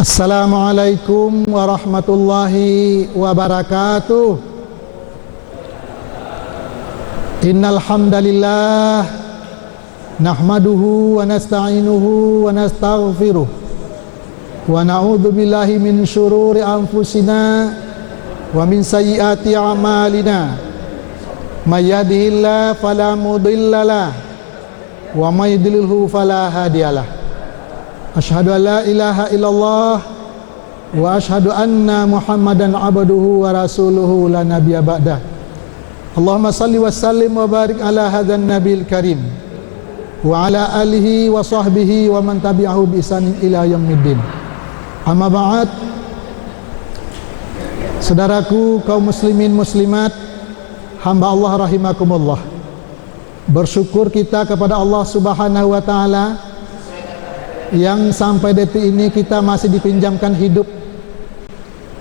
Assalamualaikum warahmatullahi wabarakatuh. Innal hamdalillah nahmaduhu wa nasta'inuhu wa nastaghfiruh wa na'udzu billahi min syururi anfusina wa min sayyiati a'malina. May yahdihillahu fala mudhillalah wa may yudlilhu fala hadiyalah. Asyhadu an la ilaha illallah wa asyhadu anna Muhammadan abduhu wa rasuluhu la nabiyya ba'dah. Allahumma salli wa sallim wa barik ala hadzal nabiyil karim wa ala alihi wa sahbihi wa man tabi'ahu bi ihsanin ila yaumiddin. Amma ba'd. Saudaraku kaum muslimin muslimat, hamba Allah rahimakumullah. Bersyukur kita kepada Allah Subhanahu wa taala yang sampai detik ini kita masih dipinjamkan hidup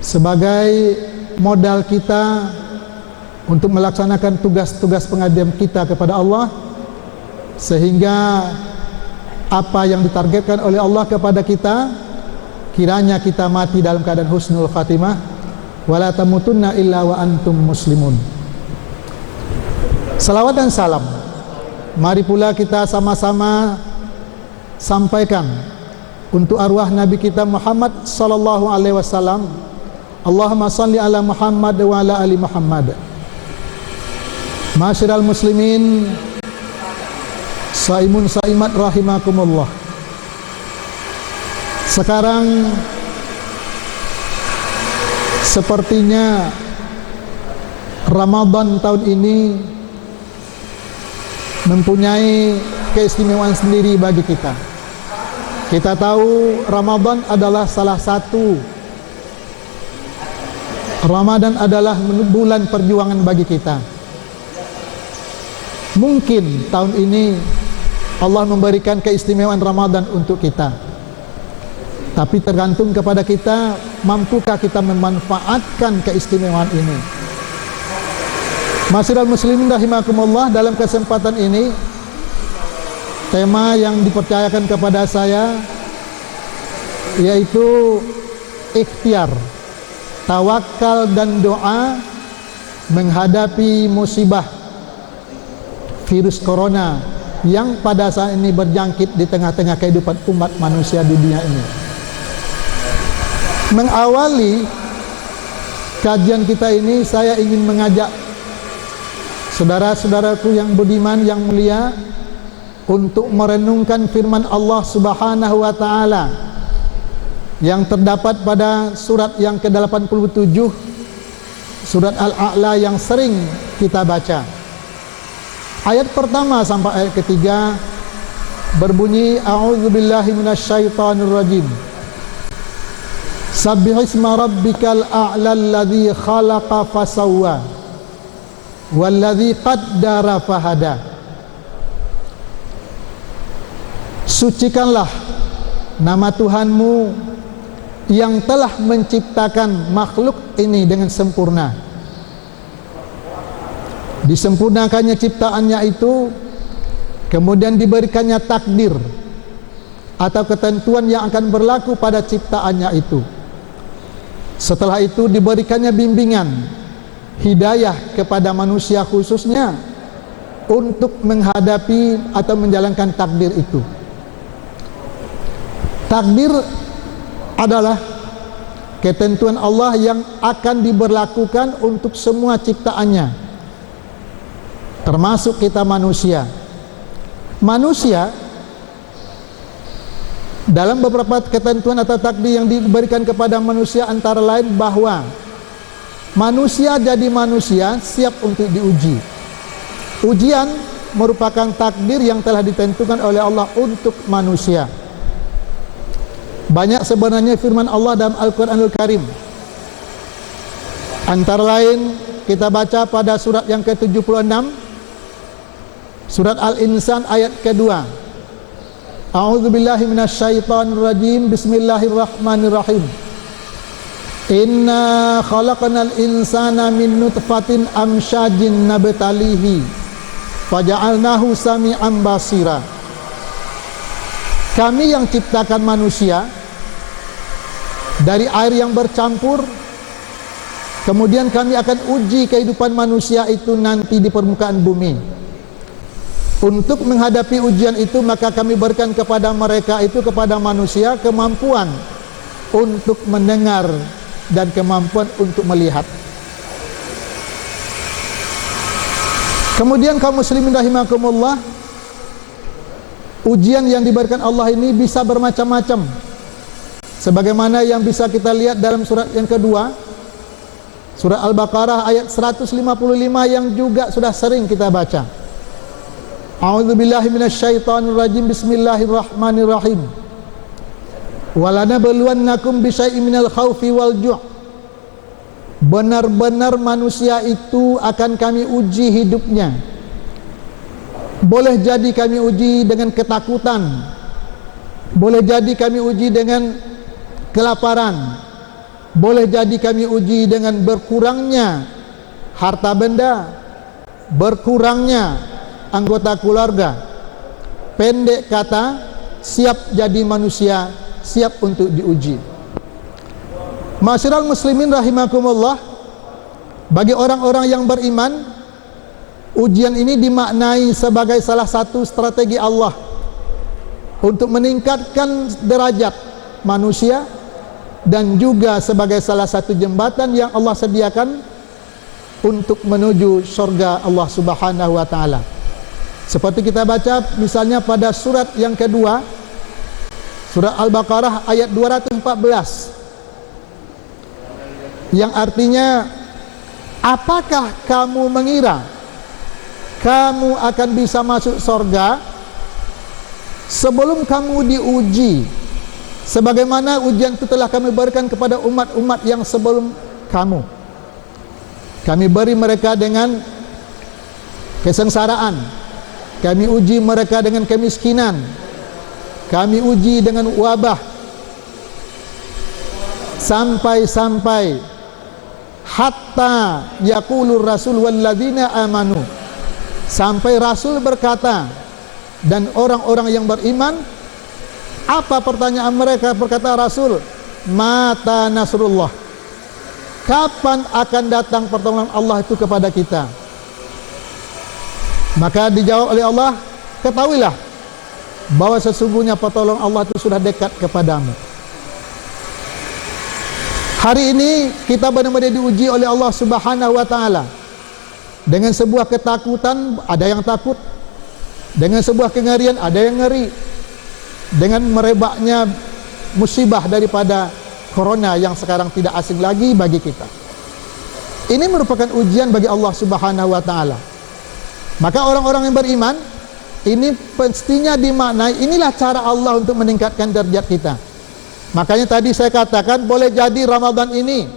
sebagai modal kita untuk melaksanakan tugas-tugas pengabdian kita kepada Allah, sehingga apa yang ditargetkan oleh Allah kepada kita, kiranya kita mati dalam keadaan husnul khatimah, wala tamutunna illa wa antum muslimun. Salawat dan salam mari pula kita sama-sama sampaikan untuk arwah Nabi kita Muhammad sallallahu alaihi wasallam. Allahumma salli ala Muhammad wa ala ali Muhammad. Ma'asyiral muslimin, saimun saimat rahimakumullah. Sekarang sepertinya Ramadan tahun ini mempunyai keistimewaan sendiri bagi kita. Kita tahu Ramadan adalah salah satu, Ramadan adalah bulan perjuangan bagi kita. Mungkin tahun ini Allah memberikan keistimewaan Ramadan untuk kita, tapi tergantung kepada kita, mampukah kita memanfaatkan keistimewaan ini. Ma'asyiral muslimin rahimakumullah, dalam kesempatan ini tema yang dipercayakan kepada saya yaitu ikhtiar, tawakal dan doa menghadapi musibah virus corona yang pada saat ini berjangkit di tengah-tengah kehidupan umat manusia di dunia ini. Mengawali kajian kita ini, saya ingin mengajak saudara-saudaraku yang budiman, yang mulia, untuk merenungkan firman Allah Subhanahu wa taala yang terdapat pada surat yang ke-87, surat Al-A'la yang sering kita baca. Ayat pertama sampai ayat ketiga berbunyi, a'udzubillahi minasyaitonir rajim. Sabbihisma rabbikal a'la alladzi khalaqa fasawwa walladzi qaddara fahada. Sucikanlah nama Tuhanmu yang telah menciptakan makhluk ini dengan sempurna. Disempurnakannya ciptaannya itu, kemudian diberikannya takdir atau ketentuan yang akan berlaku pada ciptaannya itu. Setelah itu diberikannya bimbingan, hidayah kepada manusia khususnya untuk menghadapi atau menjalankan takdir itu. Takdir adalah ketentuan Allah yang akan diberlakukan untuk semua ciptaannya, termasuk kita manusia. Manusia dalam beberapa ketentuan atau takdir yang diberikan kepada manusia antara lain bahwa manusia jadi manusia siap untuk diuji. Ujian merupakan takdir yang telah ditentukan oleh Allah untuk manusia. Banyak sebenarnya firman Allah dalam Al-Quranul Karim. Antara lain kita baca pada surat yang ke-76, surat Al-Insan ayat kedua. A'udzubillahi minasyaitonir rajim. Bismillahirrahmanirrahim. Inna khalaqnal insana min nutfatin amsyajin nabtalihi faja'alnahu sami'an basira. Kami yang ciptakan manusia dari air yang bercampur. Kemudian kami akan uji kehidupan manusia itu nanti di permukaan bumi. Untuk menghadapi ujian itu, maka kami berikan kepada mereka itu, kepada manusia, kemampuan untuk mendengar dan kemampuan untuk melihat. Kemudian kaum muslimin rahimakumullah, ujian yang diberikan Allah ini bisa bermacam-macam. Sebagaimana yang bisa kita lihat dalam surat yang kedua, surah Al-Baqarah ayat 155 yang juga sudah sering kita baca. A'udzubillahi minasyaitonirrajim. Bismillahirrahmanirrahim. Walanabluwannakum bisyai'in minal khaufi wal ju'. Benar-benar manusia itu akan kami uji hidupnya. Boleh jadi kami uji dengan ketakutan, boleh jadi kami uji dengan kelaparan, boleh jadi kami uji dengan berkurangnya harta benda, berkurangnya anggota keluarga. Pendek kata, siap jadi manusia, siap untuk diuji. Ma'asyiral muslimin rahimakumullah, bagi orang-orang yang beriman, ujian ini dimaknai sebagai salah satu strategi Allah untuk meningkatkan derajat manusia, dan juga sebagai salah satu jembatan yang Allah sediakan untuk menuju surga Allah Subhanahu wa taala. Seperti kita baca misalnya pada surat yang kedua, surah Al-Baqarah ayat 214, yang artinya, apakah kamu mengira kamu akan bisa masuk surga sebelum kamu diuji sebagaimana ujian itu telah kami berikan kepada umat-umat yang sebelum kamu. Kami beri mereka dengan kesengsaraan, kami uji mereka dengan kemiskinan, kami uji dengan wabah, sampai-sampai hatta yaqulur rasul walladzina amanu, sampai Rasul berkata dan orang-orang yang beriman. Apa pertanyaan mereka? Berkata Rasul, mata nasrullah, kapan akan datang pertolongan Allah itu kepada kita? Maka dijawab oleh Allah, ketahuilah bahwa sesungguhnya pertolongan Allah itu sudah dekat kepadamu. Hari ini kita benar-benar diuji oleh Allah Subhanahu wa taala dengan sebuah ketakutan, ada yang takut, dengan sebuah kengerian, ada yang ngeri, dengan merebaknya musibah daripada corona yang sekarang tidak asing lagi bagi kita. Ini merupakan ujian bagi Allah Subhanahu wa taala. Maka orang-orang yang beriman ini pastinya dimaknai, inilah cara Allah untuk meningkatkan derajat kita. Makanya tadi saya katakan, boleh jadi Ramadan ini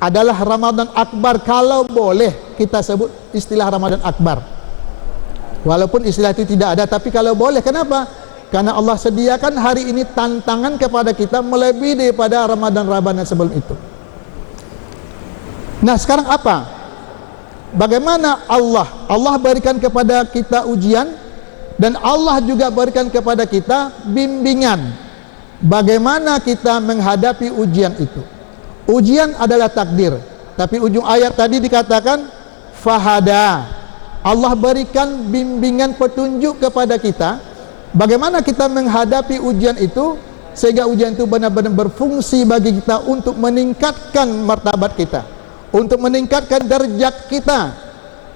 adalah Ramadan Akbar, kalau boleh kita sebut istilah Ramadan Akbar. Walaupun istilah itu tidak ada, tapi kalau boleh. Kenapa? Karena Allah sediakan hari ini tantangan kepada kita melebihi daripada Ramadan-Ramadan sebelum itu. Nah sekarang apa? Bagaimana Allah berikan kepada kita ujian, dan Allah juga berikan kepada kita bimbingan bagaimana kita menghadapi ujian itu. Ujian adalah takdir, tapi ujung ayat tadi dikatakan fahada. Allah berikan bimbingan, petunjuk kepada kita bagaimana kita menghadapi ujian itu, sehingga ujian itu benar-benar berfungsi bagi kita untuk meningkatkan martabat kita, untuk meningkatkan derajat kita,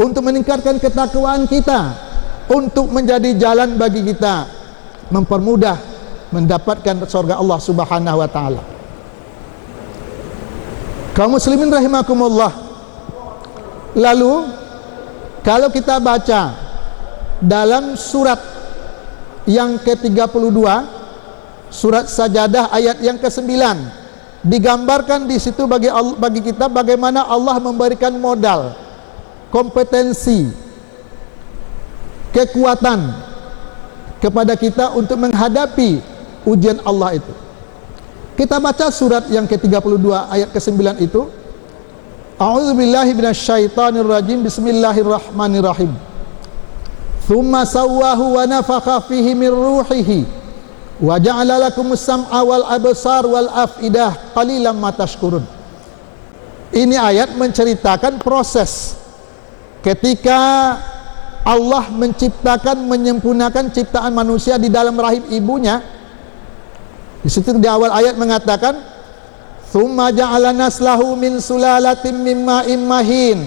untuk meningkatkan ketakwaan kita, untuk menjadi jalan bagi kita mempermudah mendapatkan surga Allah Subhanahu wa taala. Kaum muslimin rahimakumullah, lalu kalau kita baca dalam surat yang ke-32, surat Sajadah ayat yang ke-9, digambarkan di situ bagi kita bagaimana Allah memberikan modal, kompetensi, kekuatan kepada kita untuk menghadapi ujian Allah itu. Kita baca surat yang ke-32 ayat ke-9 itu. A'udzubillahi minasyaitonirrajim. Bismillahirrahmanirrahim. Tsumma sawwahu wa nafakha fihi min ruhihi Wa ja'ala lakumus sam'a wal absar wal afidah qalilan ma tashkurun. Ini ayat menceritakan proses ketika Allah menciptakan, menyempurnakan ciptaan manusia di dalam rahim ibunya. Di situ di awal ayat mengatakan, "Tsumma ja'ala naslahu min sulalatin min ma'in mahin."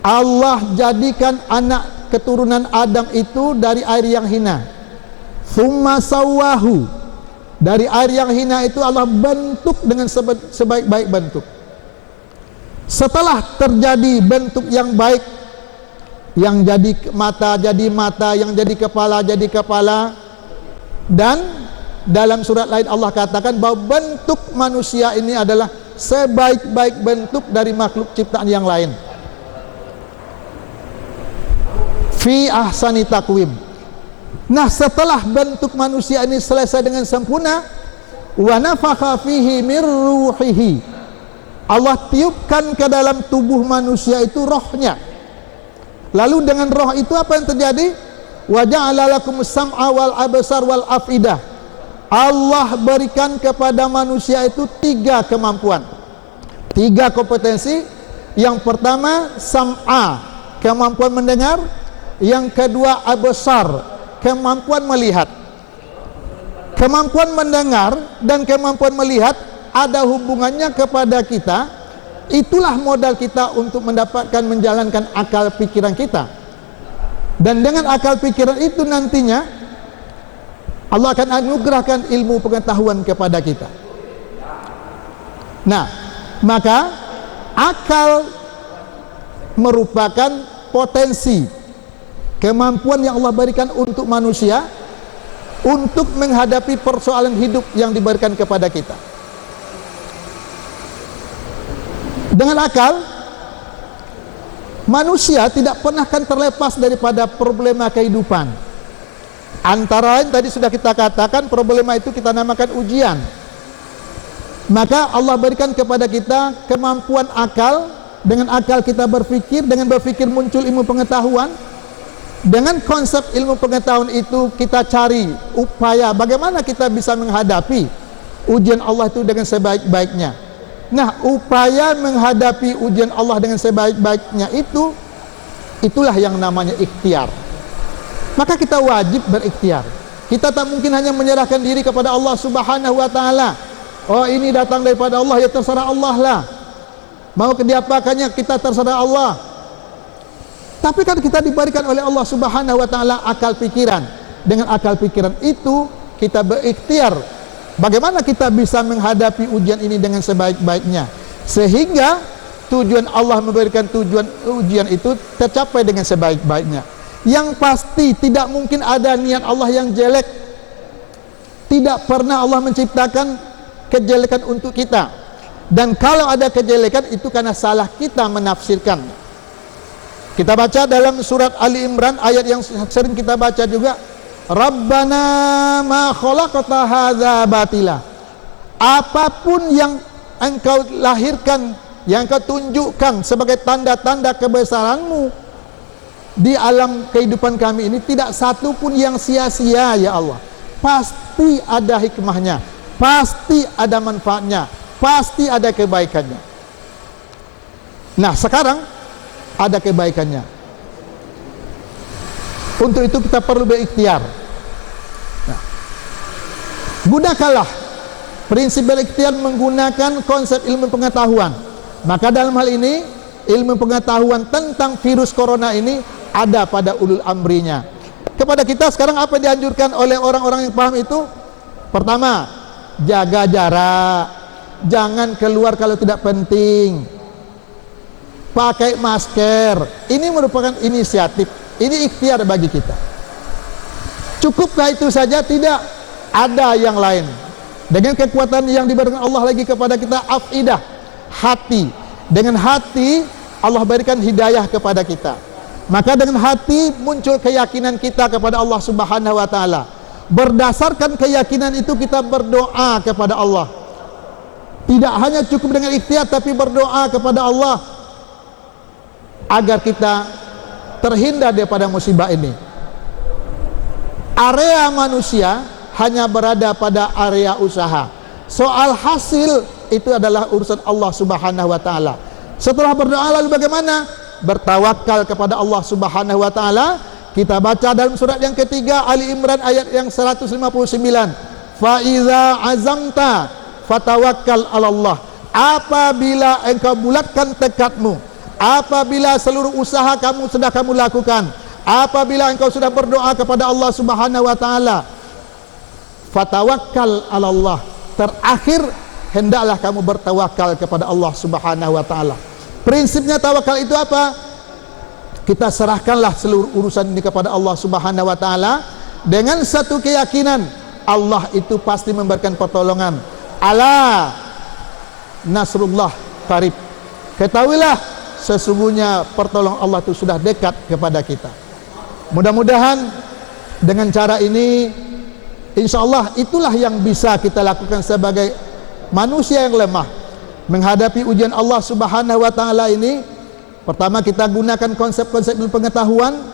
Allah jadikan anak keturunan Adam itu dari air yang hina. "Tsumma sawwahu." Dari air yang hina itu Allah bentuk dengan sebaik-baik bentuk. Setelah terjadi bentuk yang baik, yang jadi mata jadi mata, yang jadi kepala, dan dalam surat lain Allah katakan bahwa bentuk manusia ini adalah sebaik-baik bentuk dari makhluk ciptaan yang lain. Fi ahsani taqwim. Nah, setelah bentuk manusia ini selesai dengan sempurna, wa nafakha fihi mir ruhihi. Allah tiupkan ke dalam tubuh manusia itu rohnya. Lalu dengan roh itu apa yang terjadi? Wa ja'ala lakumus sam'a wal absar wal afidah. Allah berikan kepada manusia itu 3 kemampuan, 3 kompetensi. Yang pertama sam'a, kemampuan mendengar. Yang kedua absar, kemampuan melihat. Kemampuan mendengar dan kemampuan melihat ada hubungannya kepada kita. Itulah modal kita untuk mendapatkan menjalankan akal pikiran kita. Dan dengan akal pikiran itu nantinya Allah akan anugerahkan ilmu pengetahuan kepada kita. Nah, maka akal merupakan potensi, kemampuan yang Allah berikan untuk manusia untuk menghadapi persoalan hidup yang diberikan kepada kita. Dengan akal, manusia tidak pernah akan terlepas daripada problema kehidupan. Antara lain tadi sudah kita katakan, problema itu kita namakan ujian. Maka Allah berikan kepada kita kemampuan akal. Dengan akal kita berpikir, dengan berpikir muncul ilmu pengetahuan. Dengan konsep ilmu pengetahuan itu kita cari upaya bagaimana kita bisa menghadapi ujian Allah itu dengan sebaik-baiknya. Nah, upaya menghadapi ujian Allah dengan sebaik-baiknya itulah yang namanya ikhtiar. Maka kita wajib berikhtiar. Kita tak mungkin hanya menyerahkan diri kepada Allah Subhanahu wa taala. Oh, ini datang daripada Allah, ya terserah Allah lah. Mau diapakannya kita terserah Allah. Tapi kan kita diberikan oleh Allah Subhanahu wa taala akal pikiran. Dengan akal pikiran itu kita berikhtiar. Bagaimana kita bisa menghadapi ujian ini dengan sebaik-baiknya, sehingga tujuan Allah memberikan ujian itu tercapai dengan sebaik-baiknya. Yang pasti tidak mungkin ada niat Allah yang jelek. Tidak pernah Allah menciptakan kejelekan untuk kita. Dan kalau ada kejelekan itu karena salah kita menafsirkan. Kita baca dalam surat Ali Imran ayat yang sering kita baca juga, Rabbana ma khalaqta hadza batila. Apapun yang engkau lahirkan, yang engkau tunjukkan sebagai tanda-tanda kebesaranmu di alam kehidupan kami ini, tidak satu pun yang sia-sia ya Allah. Pasti ada hikmahnya, pasti ada manfaatnya, pasti ada kebaikannya. Nah, sekarang ada kebaikannya. Untuk itu kita perlu berikhtiar. Nah, gunakanlah prinsip berikhtiar menggunakan konsep ilmu pengetahuan. Maka dalam hal ini ilmu pengetahuan tentang virus corona ini ada pada ulul amrinya. Kepada kita sekarang apa yang dianjurkan oleh orang-orang yang paham itu? Pertama, jaga jarak, jangan keluar kalau tidak penting, pakai masker. Ini merupakan inisiatif, ini ikhtiar bagi kita. Cukupkah itu saja? Tidak, ada yang lain. Dengan kekuatan yang diberikan Allah lagi kepada kita, afidah, hati. Dengan hati Allah berikan hidayah kepada kita. Maka dengan hati muncul keyakinan kita kepada Allah Subhanahu wa taala. Berdasarkan keyakinan itu kita berdoa kepada Allah. Tidak hanya cukup dengan ikhtiar, tapi berdoa kepada Allah agar kita terhindar daripada musibah ini. Area manusia hanya berada pada area usaha. Soal hasil itu adalah urusan Allah Subhanahu wa taala. Setelah berdoa lalu bagaimana? Bertawakal kepada Allah Subhanahu wa taala. Kita baca dalam surat yang ketiga Ali Imran ayat yang 159. Fa iza azamta fatawakkal 'alallah. Apabila engkau bulatkan tekadmu, apabila seluruh usaha kamu sudah kamu lakukan, apabila engkau sudah berdoa kepada Allah Subhanahu wa taala, fatawakkal 'alallah. Terakhir hendaklah kamu bertawakal kepada Allah Subhanahu wa taala. Prinsipnya tawakal itu apa? Kita serahkanlah seluruh urusan ini kepada Allah Subhanahu wa taala dengan satu keyakinan, Allah itu pasti memberikan pertolongan. Ala nasrullah qarib. Ketahuilah sesungguhnya pertolongan Allah itu sudah dekat kepada kita. Mudah-mudahan dengan cara ini insyaallah itulah yang bisa kita lakukan sebagai manusia yang lemah menghadapi ujian Allah Subhanahu wa taala ini. Pertama, kita gunakan konsep-konsep ilmu pengetahuan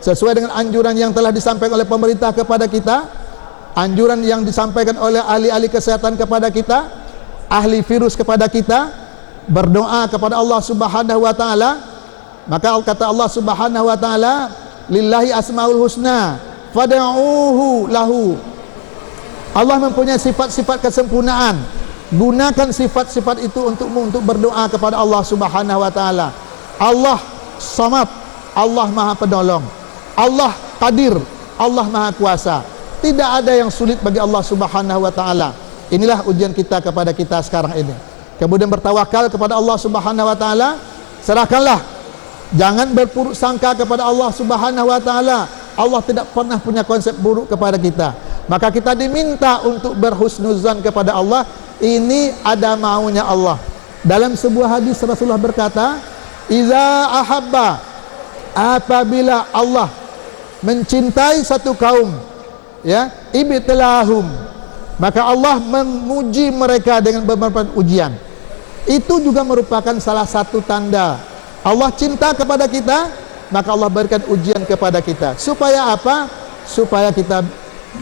sesuai dengan anjuran yang telah disampaikan oleh pemerintah kepada kita, anjuran yang disampaikan oleh ahli-ahli kesehatan kepada kita, ahli virus kepada kita, berdoa kepada Allah Subhanahu wa taala. Maka kata Allah Subhanahu wa taala, lillahi asmaul husna fad'uuhu lahu. Allah mempunyai sifat-sifat kesempurnaan. Gunakan sifat-sifat itu untukmu untuk berdoa kepada Allah Subhanahu wa taala. Allah Samad, Allah Maha Penolong, Allah Qadir, Allah Maha Kuasa. Tidak ada yang sulit bagi Allah Subhanahu wa taala. Inilah ujian kita kepada kita sekarang ini. Kemudian bertawakal kepada Allah Subhanahu wa taala, serahkanlah. Jangan berburuk sangka kepada Allah Subhanahu wa taala. Allah tidak pernah punya konsep buruk kepada kita. Maka kita diminta untuk berhusnuzan kepada Allah. Ini ada maunya Allah. Dalam sebuah hadis Rasulullah berkata, "Iza ahabba," apabila Allah mencintai satu kaum, ya, ibtilahum, maka Allah menguji mereka dengan beberapa ujian. Itu juga merupakan salah satu tanda Allah cinta kepada kita, maka Allah berikan ujian kepada kita. Supaya apa? Supaya kita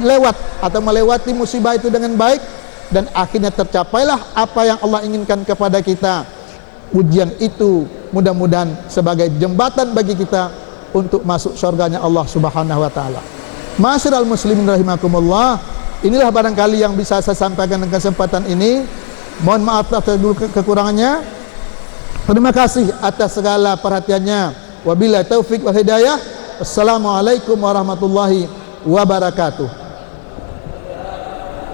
lewat atau melewati musibah itu dengan baik, dan akhirnya tercapailah apa yang Allah inginkan kepada kita. Ujian itu mudah-mudahan sebagai jembatan bagi kita untuk masuk surganya Allah Subhanahu wa taala. Ma'asyiral muslimin rahimakumullah, inilah barangkali yang bisa saya sampaikan dengan kesempatan ini. Mohon maaf atas kekurangannya. Terima kasih atas segala perhatiannya. Wabillahi taufik wal hidayah. Assalamualaikum warahmatullahi wabarakatuh.